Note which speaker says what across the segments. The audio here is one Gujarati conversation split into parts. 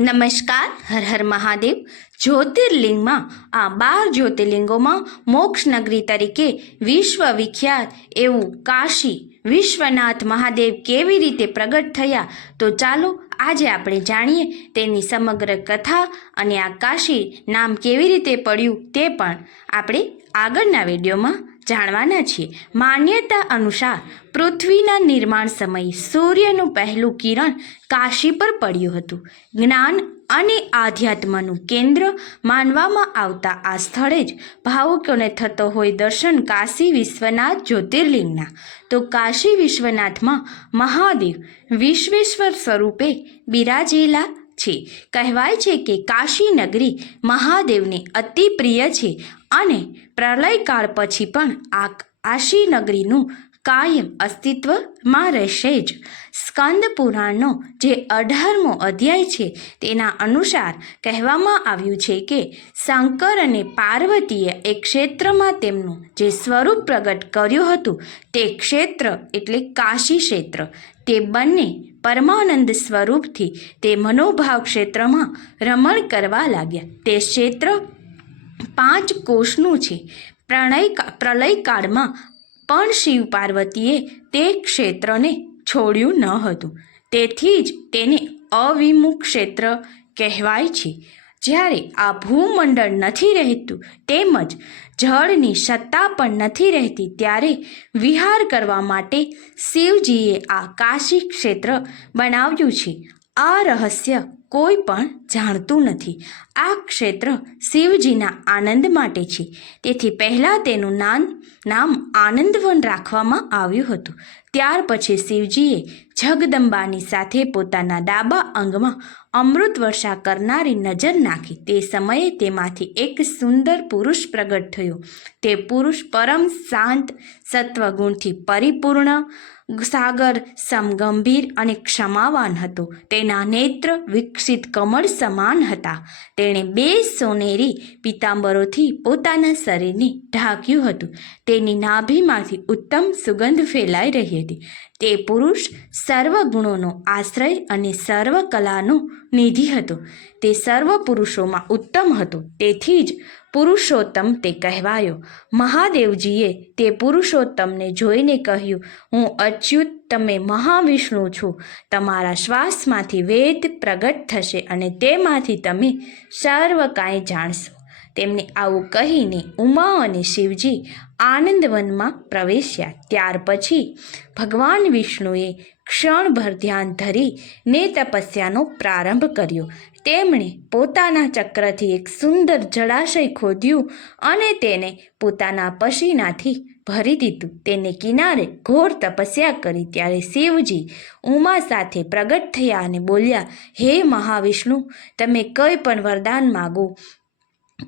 Speaker 1: નમસ્કાર, હર હર મહાદેવ. જ્યોતિર્લિંગમાં, આ બાર જ્યોતિર્લિંગોમાં મોક્ષ નગરી તરીકે વિશ્વ વિખ્યાત એવું કાશી વિશ્વનાથ મહાદેવ કેવી રીતે પ્રગટ થયા? તો ચાલો આજે આપણે જાણીએ તેની સમગ્ર કથા અને આ કાશી નામ કેવી રીતે પડ્યું તે પણ આપણે આગળના વિડીયોમાં જાણવાના છીએ. માન્યતા અનુસાર પૃથ્વીના નિર્માણ સમયે સૂર્યનું પહેલું કિરણ કાશી પર પડ્યું હતું. જ્ઞાન અને આધ્યાત્મનું કેન્દ્ર માનવામાં આવતા આ સ્થળે જ ભાવુકોને થતો હોય દર્શન કાશી વિશ્વનાથ જ્યોતિર્લિંગના. તો કાશી વિશ્વનાથમાં મહાદેવ વિશ્વેશ્વર સ્વરૂપે બિરાજેલા છે. કહેવાય છે કે કાશી નગરી મહાદેવને અતિ પ્રિય છે અને પ્રલયકાળ પછી પણ આ કાશી નગરીનું કાયમ અસ્તિત્વમાં રહેશે જ. સ્કંદ પુરાણનો જે અઢારમો અધ્યાય છે તેના અનુસાર કહેવામાં આવ્યું છે કે શંકર અને પાર્વતીએ એક ક્ષેત્રમાં તેમનું જે સ્વરૂપ પ્રગટ કર્યું હતું તે ક્ષેત્ર એટલે કાશી ક્ષેત્ર. તે બંને પરમાનંદ સ્વરૂપથી તે મનોભાવ ક્ષેત્રમાં રમણ કરવા લાગ્યા. તે ક્ષેત્ર પાંચ કોષનું છે. પ્રણય પ્રલયકાળમાં પણ શિવ પાર્વતીએ તે ક્ષેત્રને છોડ્યું ન હતું. તેથી જ તેને અવિમુખ ક્ષેત્ર કહેવાય છે. જ્યારે આ ભૂમંડળ નથી રહેતું તેમજ જળની સત્તા પણ નથી રહેતી ત્યારે વિહાર કરવા માટે શિવજીએ આ કાશી ક્ષેત્ર બનાવ્યું છે. આ રહસ્ય કોઈ પણ જાણતું નથી. આ ક્ષેત્ર શિવજીના આનંદ માટે છે. તેથી પહેલાં તેનું નામ નામ આનંદવન રાખવામાં આવ્યું હતું. ત્યાર પછી શિવજીએ જગદંબાની સાથે પોતાના ડાબા અંગમાં અમૃત વર્ષા કરનારી નજર નાખી. તે સમયે તેમાંથી એક સુંદર પુરુષ પ્રગટ થયો. તે પુરુષ પરમ શાંત, સત્વગુણથી પરિપૂર્ણ, સાગર સમગંભીર અને ક્ષમાવાન હતો. તેના નેત્ર વિકસિત કમળ સમાન હતા. તેણે બે સોનેરી પિતાંબરોથી પોતાના શરીરને ઢાંક્યું હતું. તેની નાભીમાંથી ઉત્તમ સુગંધ ફેલાઈ રહી હતી. તે પુરુષ સર્વ ગુણોનો આશ્રય અને સર્વ કલાનો નિધિ હતો. તે સર્વ પુરુષોમાં ઉત્તમ હતો. તેથી જ પુરુષોત્તમ તે કહેવાયો. મહાદેવજીએ તે પુરુષોત્તમને જોઈને કહ્યું, હું અચ્યુત તમે મહાવિષ્ણુ છો. તમારા શ્વાસમાંથી વેદ પ્રગટ થશે અને તેમાંથી તમે સર્વ કાંઈ જાણશો. તેમને આવું કહીને ઉમા અને શિવજી આનંદવનમાં પ્રવેશ્યા. ત્યાર પછી ભગવાન વિષ્ણુએ ક્ષણભર ધ્યાન ધરી ને તપસ્યાનો પ્રારંભ કર્યો. તેમણે પોતાના ચક્રથી એક સુંદર જળાશય ખોદ્યું અને તેને પોતાના પસીનાથી ભરી દીધું. તેને કિનારે ઘોર તપસ્યા કરી. ત્યારે શિવજી ઉમા સાથે પ્રગટ થયા અને બોલ્યા, હે મહાવિષ્ણુ, તમે કંઈ પણ વરદાન માગો.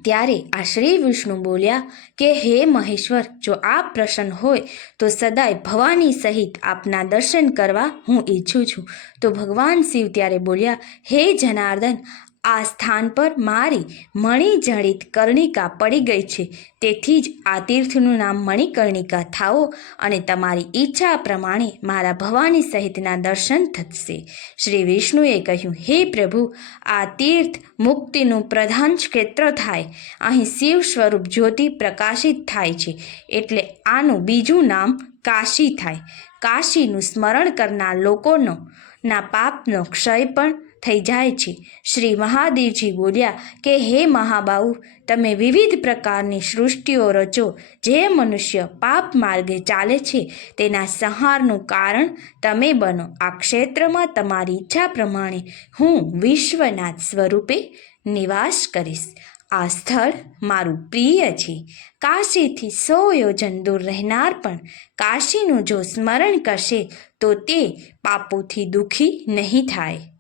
Speaker 1: ત્યારે આ શ્રી વિષ્ણુ બોલ્યા, કે હે મહેશ્વર, જો આપ પ્રસન્ન હોય, તો સદાય ભવાની સહિત આપના દર્શન કરવા હું ઈચ્છું છું. તો ભગવાન શિવ ત્યારે બોલ્યા, હે જનાર્દન આ સ્થાન પર મારી મણિજડિત કર્ણિકા પડી ગઈ છે. તેથી જ આ તીર્થનું નામ મણિકર્ણિકા થાઓ અને તમારી ઈચ્છા પ્રમાણે મારા ભવાની સહિતના દર્શન થશે. શ્રી વિષ્ણુએ કહ્યું, હે પ્રભુ, આ તીર્થ મુક્તિનું પ્રધાન ક્ષેત્ર થાય. અહીં શિવ સ્વરૂપ જ્યોતિ પ્રકાશિત થાય છે. એટલે આનું બીજું નામ કાશી થાય. કાશીનું સ્મરણ કરનાર લોકોનો, ના પાપનો ક્ષય પણ થઈ જાય છે. શ્રી મહાદેવજી બોલ્યા કે, હે મહાબાહુ, તમે વિવિધ પ્રકારની સૃષ્ટિઓ રચો, જે મનુષ્ય પાપ માર્ગે ચાલે છે. તેના સંહારનું કારણ તમે બનો. આ ક્ષેત્રમાં તમારી ઈચ્છા પ્રમાણે હું વિશ્વનાથ સ્વરૂપે નિવાસ કરીશ. આ સ્થળ મારું પ્રિય છે. કાશીથી સો યોજન દૂર રહેનાર પણ કાશીનું જો સ્મરણ કરશે, તો તે પાપોથી દુઃખી નહીં થાય.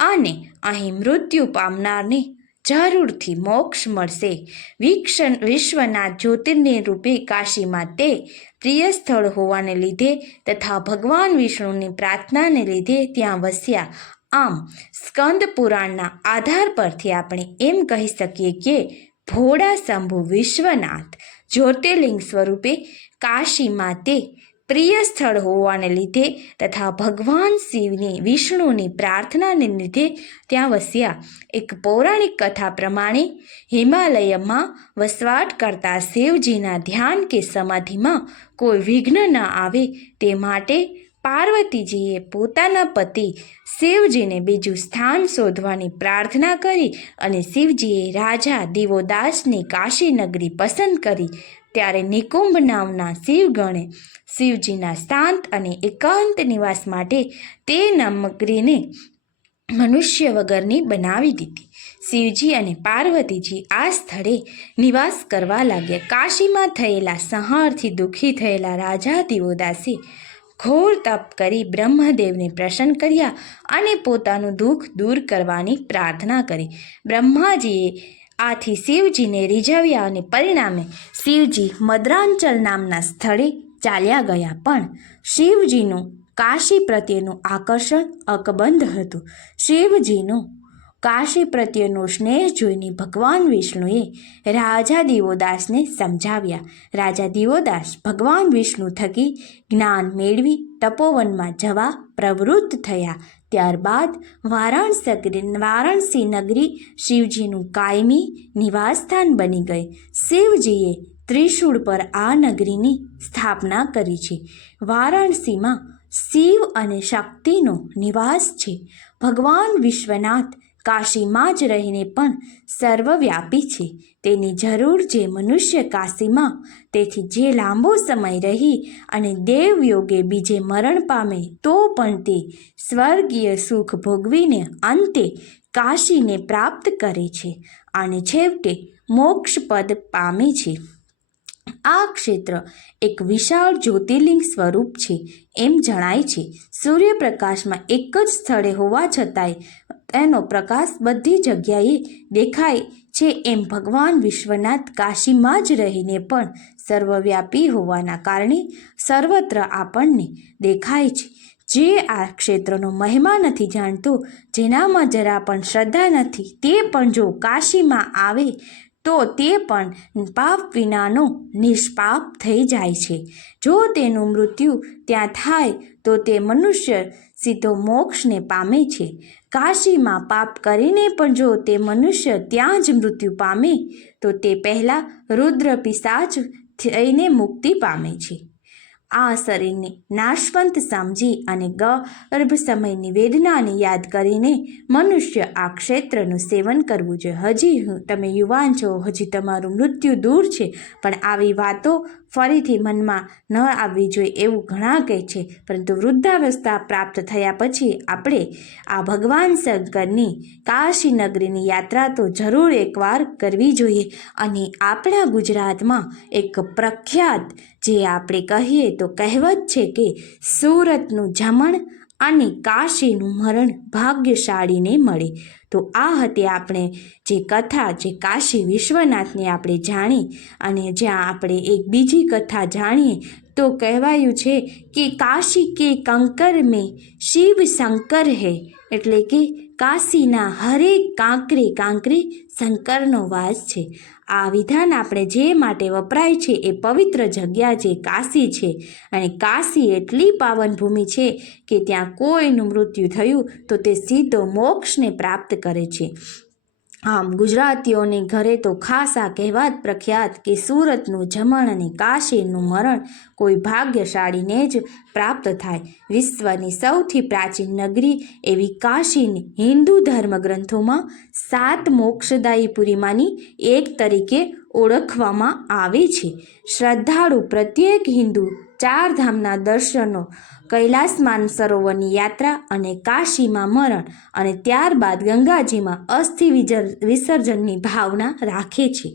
Speaker 1: અને અહીં મૃત્યુ પામનારને જરૂરથી મોક્ષ મળશે. વિક્ષણ વિશ્વના જ્યોતિર્લિંગ રૂપે કાશીમાં તે પ્રિય સ્થળ હોવાને લીધે તથા ભગવાન વિષ્ણુની પ્રાર્થનાને લીધે ત્યાં વસ્યા. આમ, સ્કંદ પુરાણના આધાર પરથી આપણે એમ કહી શકીએ કે ભોળા શંભુ વિશ્વનાથ જ્યોતિર્લિંગ સ્વરૂપે કાશીમાં તે પ્રિય સ્થળ હોવાને લીધે તથા ભગવાન શિવની, વિષ્ણુની પ્રાર્થનાને લીધે ત્યાં વસ્યા. એક પૌરાણિક કથા પ્રમાણે હિમાલયમાં વસવાટ કરતા શિવજીના ધ્યાન કે સમાધિમાં કોઈ વિઘ્ન ન આવે તે માટે પાર્વતીજીએ પોતાના પતિ શિવજીને બીજું સ્થાન શોધવાની પ્રાર્થના કરી અને શિવજીએ રાજા દિવોદાસની કાશી નગરી પસંદ કરી. ત્યારે નિકુંભ નામના શિવગણે શિવજીના શાંત અને એકાંત નિવાસ માટે તે નગરીને મનુષ્ય વગરની બનાવી દીધી. શિવજી અને પાર્વતીજી આ સ્થળે નિવાસ કરવા લાગ્યા. કાશીમાં થયેલા સંહારથી દુઃખી થયેલા રાજા દિવોદાસે ઘોર તપ કરી બ્રહ્મદેવને પ્રસન્ન કર્યા અને પોતાનું દુઃખ દૂર કરવાની પ્રાર્થના કરી. બ્રહ્માજીએ આથી શિવજીને રીઝવ્યા અને પરિણામે શિવજી મદ્રાંચલ નામના સ્થળે ચાલ્યા ગયા. પણ શિવજીનું કાશી પ્રત્યેનું આકર્ષણ અકબંધ હતું. શિવજીનું કાશી પ્રત્યેનો સ્નેહ જોઈને ભગવાન વિષ્ણુએ રાજા દિવોદાસને સમજાવ્યા. રાજા દિવોદાસ ભગવાન વિષ્ણુ થકી જ્ઞાન મેળવી તપોવનમાં જવા પ્રવૃત્ત થયા. ત્યારબાદ વારાણસી વારાણસી નગરી શિવજીનું કાયમી નિવાસસ્થાન બની ગઈ. શિવજીએ ત્રિશૂળ પર આ નગરીની સ્થાપના કરી છે. વારાણસીમાં શિવ અને શક્તિનો નિવાસ છે. ભગવાન વિશ્વનાથ કાશીમાં જ રહીને પણ સર્વવ્યાપી છે. તેની જરૂર જે મનુષ્ય કાશીમાં, તેથી જે લાંબો સમય રહી અને દેવયોગે બીજે મરણ પામે, તો પણ તે સ્વર્ગીય સુખ ભોગવીને અંતે કાશીને પ્રાપ્ત કરે છે અને છેવટે મોક્ષપદ પામે છે. આ ક્ષેત્ર એક વિશાળ જ્યોતિર્લિંગ સ્વરૂપ છે. એમ જણાય છે. સૂર્યપ્રકાશમાં એક જ સ્થળે હોવા છતાંય તેનો પ્રકાશ બધી જગ્યાએ દેખાય છે એમ ભગવાન વિશ્વનાથ કાશીમાં જ રહીને પણ સર્વવ્યાપી હોવાના કારણે સર્વત્ર આપણને દેખાય છે. જે આ ક્ષેત્રનો મહિમા નથી જાણતો, જેનામાં જરા પણ શ્રદ્ધા નથી, તે પણ જો કાશીમાં આવે, તો તે પણ પાપ વિનાનો નિષ્પાપ થઈ જાય છે. જો તેનું મૃત્યુ ત્યાં થાય, તો તે મનુષ્ય સીધો મોક્ષને પામે છે. કાશીમાં પાપ કરીને પણ જો તે મનુષ્ય ત્યાં જ મૃત્યુ પામે, તો તે પહેલાં રુદ્ર પિશાચ થઈને મુક્તિ પામે છે. આ શરીરને નાશવંત સમજી અને ગર્ભ સમયની વેદનાને યાદ કરીને મનુષ્ય આ ક્ષેત્રનું સેવન કરવું જોઈએ. હજી તમે યુવાન છો, હજી તમારું મૃત્યુ દૂર છે, પણ આવી વાતો ફરીથી મનમાં ન આવવી જોઈએ એવું ઘણા કહે છે. પરંતુ વૃદ્ધાવસ્થા પ્રાપ્ત થયા પછી આપણે આ ભગવાન શંકરની કાશી નગરીની યાત્રા તો જરૂર એકવાર કરવી જોઈએ. અને આપણા ગુજરાતમાં એક પ્રખ્યાત જે આપણે કહીએ તો કહેવત છે કે, સુરતનું જમણ અને કાશીનું મરણ ભાગ્યશાળીને મળે. તો આ હતી આપણે જે કથા જે કાશી વિશ્વનાથની આપણે જાણી અને જ્યાં આપણે એક બીજી કથા જાણીએ, તો કહેવાયું છે કે કાશી કે કંકર મેં શિવ શંકર હે. એટલે કે કાશીના હરેક કાંકરે કાંકરે શંકરનો વાસ છે. આ વિધાન આપણે જે માટે વપરાય છે એ પવિત્ર જગ્યા જે કાશી છે. અને કાશી એટલી પાવન ભૂમિ છે કે ત્યાં કોઈનું મૃત્યુ થયું તો તે સીધો મોક્ષને પ્રાપ્ત કરે છે. આમ ગુજરાતીઓની ઘરે તો ખાસ આ કહેવત પ્રખ્યાત કે સુરતનું જમણ અને કાશીનું મરણ કોઈ ભાગ્યશાળીને જ પ્રાપ્ત થાય. વિશ્વની સૌથી પ્રાચીન નગરી એવી કાશીની હિન્દુ ધર્મ ગ્રંથોમાં સાત મોક્ષદાયી પુરીમાંની એક તરીકે ઓળખવામાં આવે છે. શ્રદ્ધાળુ પ્રત્યેક હિન્દુ ચાર ધામના દર્શનો કૈલાસ માનસરોવરની યાત્રા અને કાશીમાં મરણ અને ત્યારબાદ ગંગાજીમાં અસ્થિ વિસર્જનની ભાવના રાખે છે.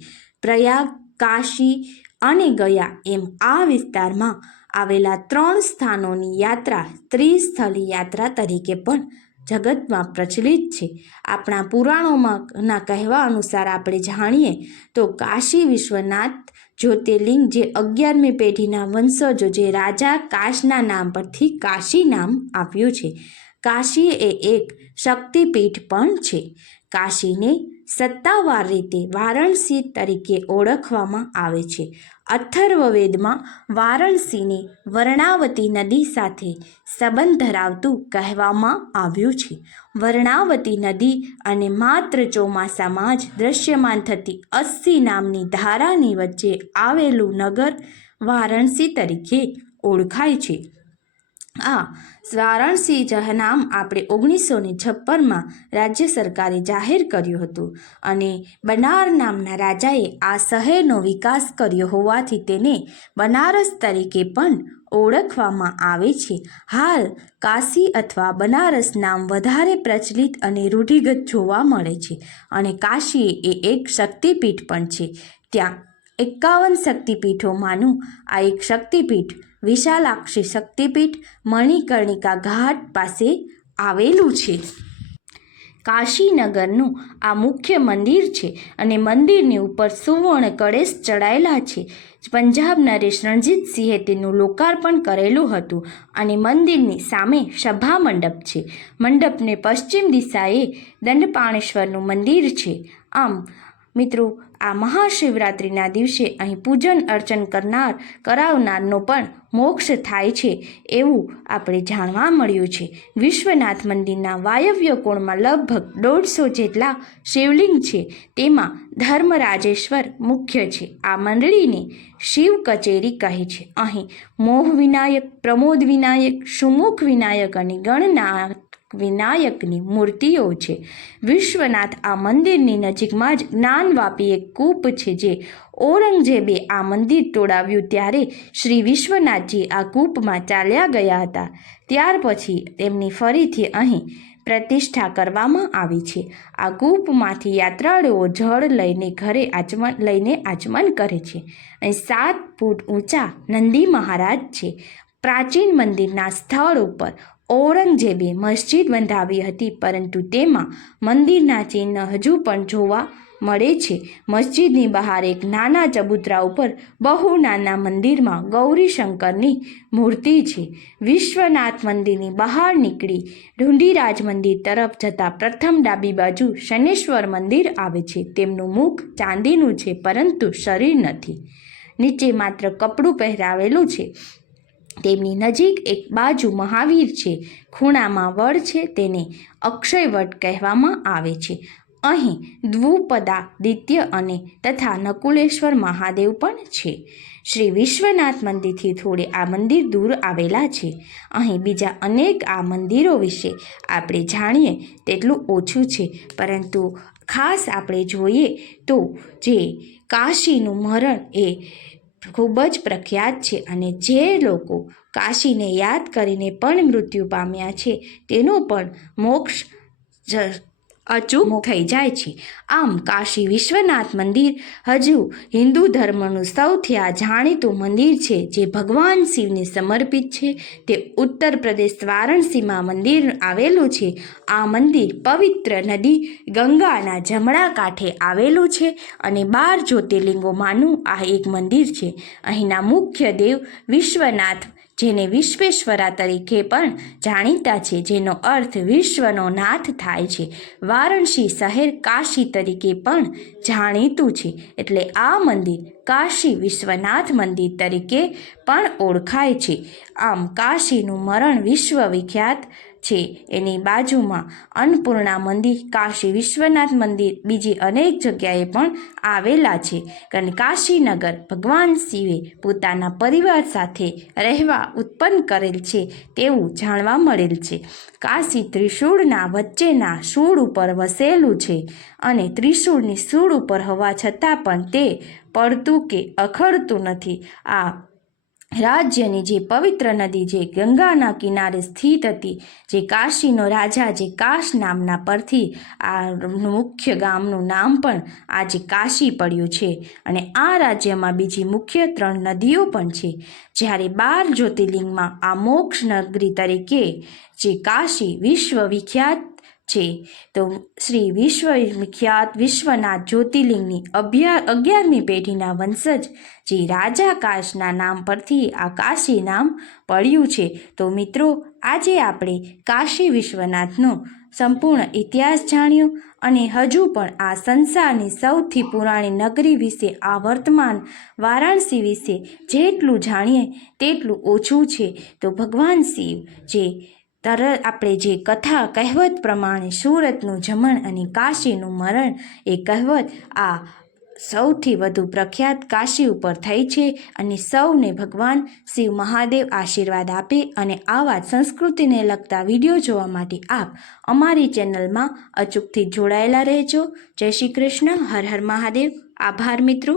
Speaker 1: પ્રયાગ, કાશી અને ગયા એમ આ વિસ્તારમાં આવેલા ત્રણ સ્થાનોની યાત્રા ત્રિસ્થળી યાત્રા તરીકે પણ જગતમાં પ્રચલિત છે. આપણા પુરાણોમાંના કહેવા અનુસાર આપણે જાણીએ તો કાશી વિશ્વનાથ જ્યોતિર્લિંગ જે અગિયારમી પેઢીના વંશજો જે રાજા કાશના નામ પરથી કાશી નામ આપ્યું છે. કાશી એ એક શક્તિપીઠ પણ છે. કાશીને સત્તાવાર રીતે વારાણસી તરીકે ઓળખવામાં આવે છે. અથર્વવેદમાં વારાણસીને વર્ણાવતી નદી સાથે સંબંધ ધરાવતું કહેવામાં આવ્યું છે. વર્ણાવતી નદી અને માત્ર ચોમાસામાં જ દ્રશ્યમાન થતી અસ્સી નામની ધારાની વચ્ચે આવેલું નગર વારાણસી તરીકે ઓળખાય છે. આ વારાણસી નામ આપણે ઓગણીસો ને છપ્પનમાં રાજ્ય સરકારે જાહેર કર્યું હતું અને બનાર નામના રાજાએ આ શહેરનો વિકાસ કર્યો હોવાથી તેને બનારસ તરીકે પણ ઓળખવામાં આવે છે. હાલ કાશી અથવા બનારસ નામ વધારે પ્રચલિત અને રૂઢિગત જોવા મળે છે અને કાશી એ એક શક્તિપીઠ પણ છે. ત્યાં એકાવન શક્તિપીઠોમાંનું આ એક શક્તિપીઠ વિશાલાક્ષી શક્તિપીઠ મણિકર્ણિકા ઘાટ પાસે આવેલું છે. કાશીનગરનું આ મુખ્ય મંદિર છે અને મંદિરની ઉપર સુવર્ણ કળેશ ચડાયેલા છે. પંજાબ નરેશ રણજીતસિંહે તેનું લોકાર્પણ કરેલું હતું અને મંદિરની સામે સભા મંડપ છે. મંડપને પશ્ચિમ દિશાએ દંડપાણેશ્વરનું મંદિર છે. આમ મિત્રો, આ મહાશિવરાત્રિના દિવસે અહીં પૂજન અર્ચન કરનાર, કરાવનારનો પણ મોક્ષ થાય છે એવું આપણે જાણવા મળ્યું છે. વિશ્વનાથ મંદિરના વાયવ્ય કોણમાં લગભગ દોઢસો જેટલા શિવલિંગ છે. તેમાં ધર્મરાજેશ્વર મુખ્ય છે. આ મંડળીને શિવ કચેરી કહે છે. અહીં મોહ વિનાયક પ્રમોદ વિનાયક, સુમુખ વિનાયક અને ગણનાથ વિનાયકની મૂર્તિઓ છે. વિશ્વનાથ આ મંદિરની નજીકમાં જ જ્ઞાનવાપી એક કૂપ છે જે ઔરંગઝેબે આ મંદિર તોડાવ્યું ત્યારે શ્રી વિશ્વનાથજી આ કૂપમાં ચાલ્યા ગયા હતા. ત્યાર પછી તેમની ફરીથી અહીં પ્રતિષ્ઠા કરવામાં આવી છે. આ કૂપમાંથી યાત્રાળુઓ જળ લઈને ઘરે આચમન, લઈને આચમન કરે છે. અહીં સાત ફૂટ ઊંચા નંદી મહારાજ છે. પ્રાચીન મંદિરના સ્થળ ઉપર ઔરંગઝેબે મસ્જિદ બંધાવી હતી, પરંતુ તેમાં મંદિરના ચિહ્ન હજુ પણ જોવા મળે છે. મસ્જિદની બહાર એક નાના ચબૂતરા ઉપર બહુ નાના મંદિરમાં ગૌરીશંકરની મૂર્તિ છે. વિશ્વનાથ મંદિરની બહાર નીકળી ઢુંડીરાજ મંદિર તરફ જતાં પ્રથમ ડાબી બાજુ શનેશ્વર મંદિર આવે છે. તેમનું મુખ ચાંદીનું છે, પરંતુ શરીર નથી. નીચે માત્ર કપડું પહેરાવેલું છે. તેમની નજીક એક બાજુ મહાવીર છે. ખૂણામાં વડ છે તેને અક્ષયવટ કહેવામાં આવે છે. અહીં દ્વુપદા, દિત્ય અને તથા નકુલેશ્વર મહાદેવ પણ છે. શ્રી વિશ્વનાથ મંદિરથી થોડે આ મંદિર દૂર આવેલા છે. અહીં બીજા અનેક આ મંદિરો વિશે આપણે જાણીએ તેટલું ઓછું છે. પરંતુ ખાસ આપણે જોઈએ તો જે કાશીનું મરણ એ ખૂબ જ પ્રખ્યાત છે અને જે લોકો કાશીને યાદ કરીને પણ મૃત્યુ પામ્યા છે, તેનો પણ મોક્ષ જ અચૂક થઈ જાય છે. આમ કાશી વિશ્વનાથ મંદિર હજુ હિન્દુ ધર્મનું સૌથી આ જાણીતું મંદિર છે, જે ભગવાન શિવને સમર્પિત છે. તે ઉત્તર પ્રદેશ વારાણસીમાં મંદિર આવેલું છે. આ મંદિર પવિત્ર નદી ગંગાના જમણા કાંઠે આવેલું છે અને બાર જ્યોતિર્લિંગોમાંનું આ એક મંદિર છે. અહીંના મુખ્ય દેવ વિશ્વનાથ જેને વિશ્વેશ્વરા તરીકે પણ જાણીતા છે, જેનો અર્થ વિશ્વનો નાથ થાય છે. વારાણસી શહેર કાશી તરીકે પણ જાણીતું છે, એટલે આ મંદિર કાશી વિશ્વનાથ મંદિર તરીકે પણ ઓળખાય છે. આમ કાશીનું મરણ વિશ્વ વિખ્યાત છે. એની બાજુમાં અન્નપૂર્ણા મંદિર, કાશી વિશ્વનાથ મંદિર, બીજી અનેક જગ્યાએ પણ આવેલા છે. કારણ કાશીનગર ભગવાન શિવે પોતાના પરિવાર સાથે રહેવા ઉત્પન્ન કરેલ છે તેવું જાણવા મળેલ છે. કાશી ત્રિશૂળના વચ્ચેના શૂળ ઉપર વસેલું છે અને ત્રિશૂળની શૂળ ઉપર હોવા છતાં પણ તે પડતું કે અખડતું નથી. આ રાજ્યની જે પવિત્ર નદી જે ગંગાના કિનારે સ્થિત હતી, જે કાશીનો રાજા જે કાશ નામના પરથી આ મુખ્ય ગામનું નામ પણ આજે કાશી પડ્યું છે અને આ રાજ્યમાં બીજી મુખ્ય ત્રણ નદીઓ પણ છે. જ્યારે બાર જ્યોતિર્લિંગમાં આ મોક્ષ નગરી તરીકે જે કાશી વિશ્વ વિખ્યાત છે. તો શ્રી વિશ્વ વિખ્યાત વિશ્વનાથ જ્યોતિર્લિંગની અભ્યા અગિયારમી પેઢીના વંશજ, જે રાજા કાશના નામ પરથી આ કાશી નામ પડ્યું છે. તો મિત્રો, આજે આપણે કાશી વિશ્વનાથનો સંપૂર્ણ ઇતિહાસ જાણ્યો અને હજુ પણ આ સંસારની સૌથી પુરાણી નગરી વિશે આ વર્તમાન વારાણસી વિશે જેટલું જાણીએ તેટલું ઓછું છે. તો ભગવાન શિવ જે તરત આપણે જે કથા કહેવત પ્રમાણે સુરતનું જમણ અને કાશીનું મરણ એ કહેવત આ સૌથી વધુ પ્રખ્યાત કાશી ઉપર થઈ છે અને સૌને ભગવાન શિવ મહાદેવ આશીર્વાદ આપે અને આવા સંસ્કૃતિને લગતા વીડિયો જોવા માટે આપ અમારી ચેનલમાં અચૂકથી જોડાયેલા રહેજો. જય શ્રી કૃષ્ણ. હર હર મહાદેવ. આભાર મિત્રો.